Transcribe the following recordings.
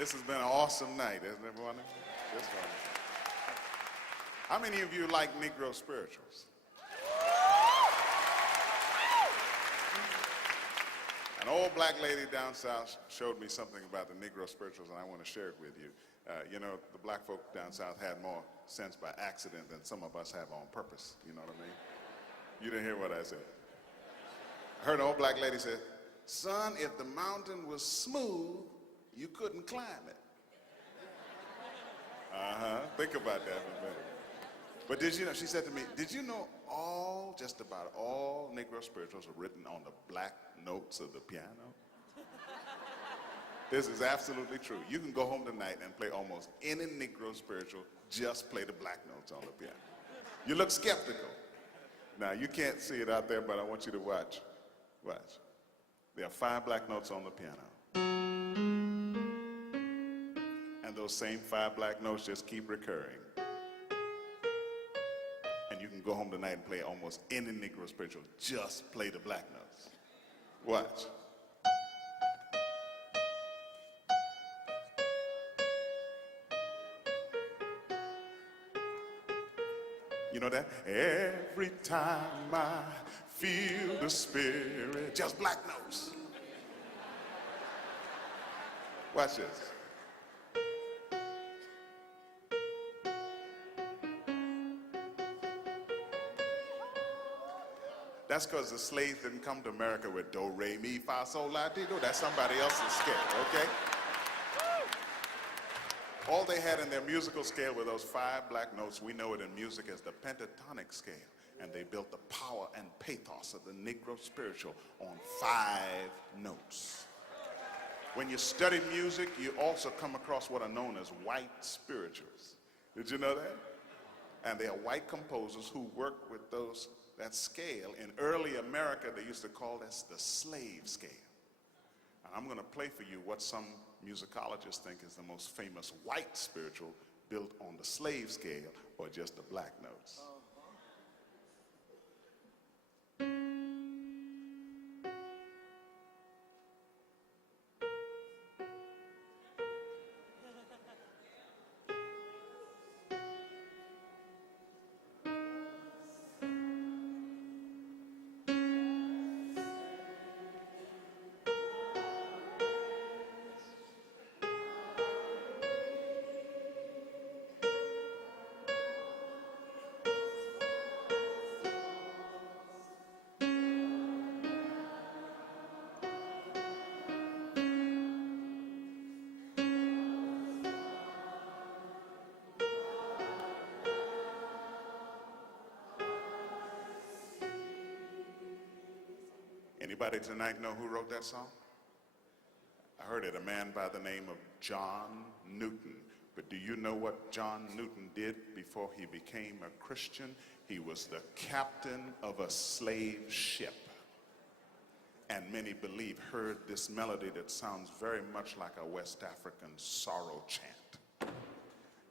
This has been an awesome night, isn't it, everyone? Just wonderful. How many of you like Negro spirituals? An old black lady down south showed me something about the Negro spirituals, and I want to share it with you. You know, the black folk down south had more sense by accident than some of us have on purpose. You know what I mean? You didn't hear what I said. I heard an old black lady say, "Son, if the mountain was smooth, you couldn't climb it." Think about that for a minute. But did you know, she said to me, did you know just about all Negro spirituals are written on the black notes of the piano? This is absolutely true. You can go home tonight and play almost any Negro spiritual, just play the black notes on the piano. You look skeptical. Now, you can't see it out there, but I want you to watch. Watch. There are 5 black notes on the piano. And those same 5 black notes just keep recurring. And you can go home tonight and play almost any Negro spiritual, just play the black notes. Watch. You know that? Every time I feel the spirit, just black notes. Watch this. That's because the slaves didn't come to America with do, re, mi, fa, sol, la, ti, do. That's somebody else's scale, okay? All they had in their musical scale were those 5 black notes. We know it in music as the pentatonic scale. And they built the power and pathos of the Negro spiritual on 5 notes. When you study music, you also come across what are known as white spirituals. Did you know that? And they are white composers who work with that scale. In early America, they used to call this the slave scale. And I'm going to play for you what some musicologists think is the most famous white spiritual built on the slave scale or just the black notes. Anybody tonight know who wrote that song? I heard it, a man by the name of John Newton. But do you know what John Newton did before he became a Christian? He was the captain of a slave ship. And many believe heard this melody that sounds very much like a West African sorrow chant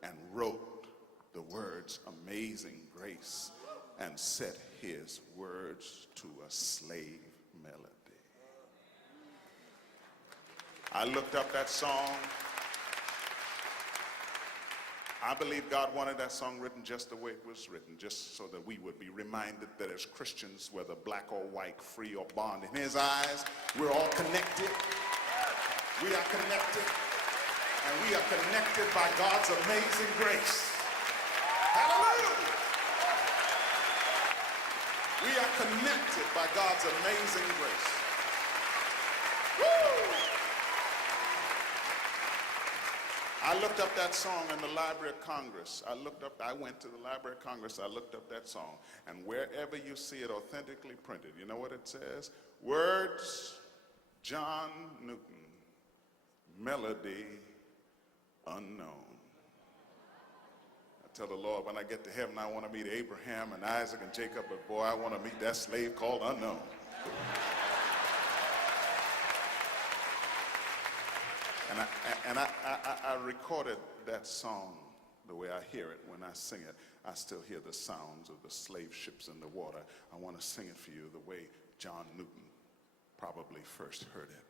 and wrote the words Amazing Grace and set his words to a slave melody. I looked up that song. I believe God wanted that song written just the way it was written, just so that we would be reminded that as Christians, whether black or white, free or bond, in his eyes, we're all connected. We are connected, and we are connected by God's amazing grace. Hallelujah! We are connected by God's amazing grace. Woo! I looked up that song in the Library of Congress. I went to the Library of Congress, I looked up that song. And wherever you see it authentically printed, you know what it says? Words, John Newton. Melody, unknown. I tell the Lord, when I get to heaven, I want to meet Abraham and Isaac and Jacob, but boy, I want to meet that slave called unknown. And I recorded that song the way I hear it. When I sing it, I still hear the sounds of the slave ships in the water. I want to sing it for you the way John Newton probably first heard it,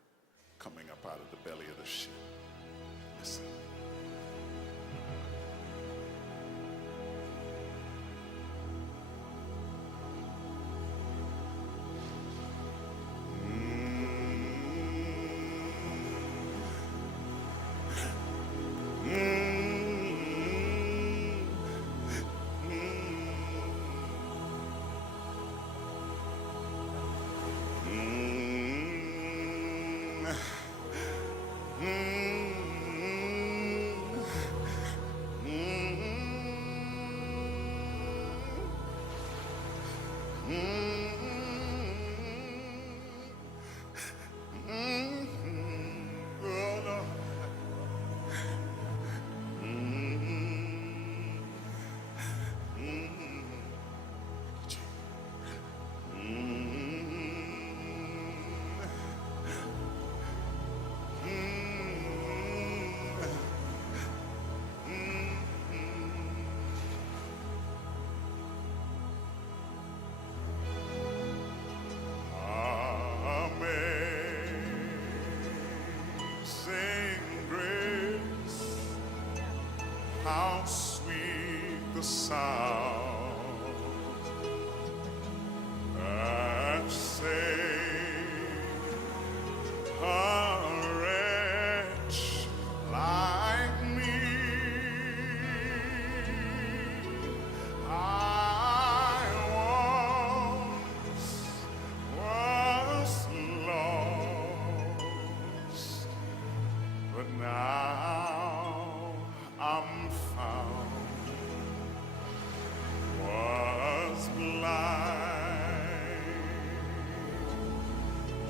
coming up out of the belly of the ship. Listen. How sweet the sound that saved a wretch like me. I once was lost, but now I'm found. Was blind,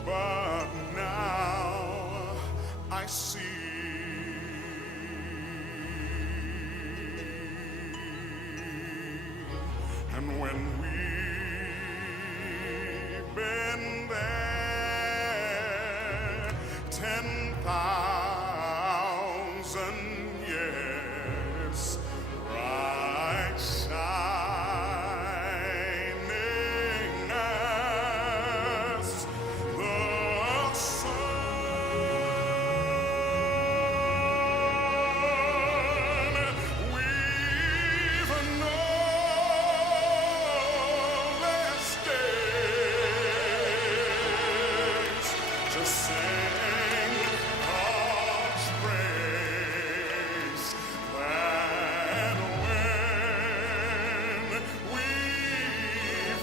but now I see. And when we've been there 10,000 years, bright shining as the sun, we've known this days to sing God's praise. That when we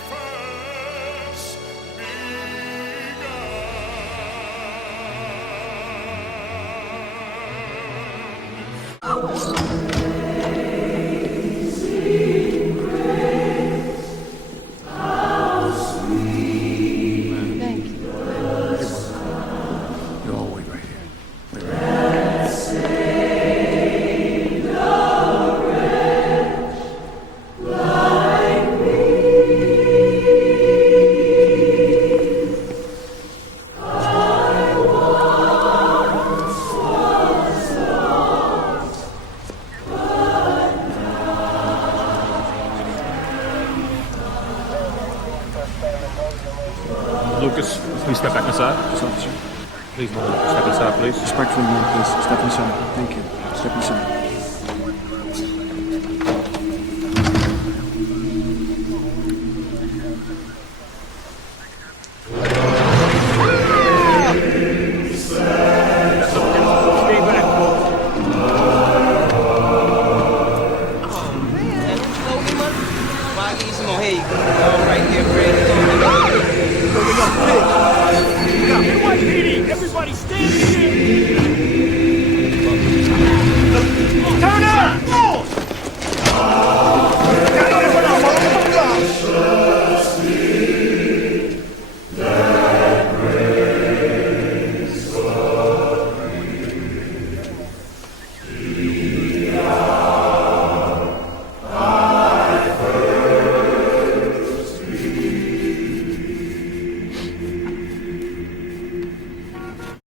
first begun. Thank you. You all wait right here. Wait right here. Lucas, please step back inside. Yes, officer. Please, step inside, please. Respectfully, ma'am, please step inside. Thank you. Step inside.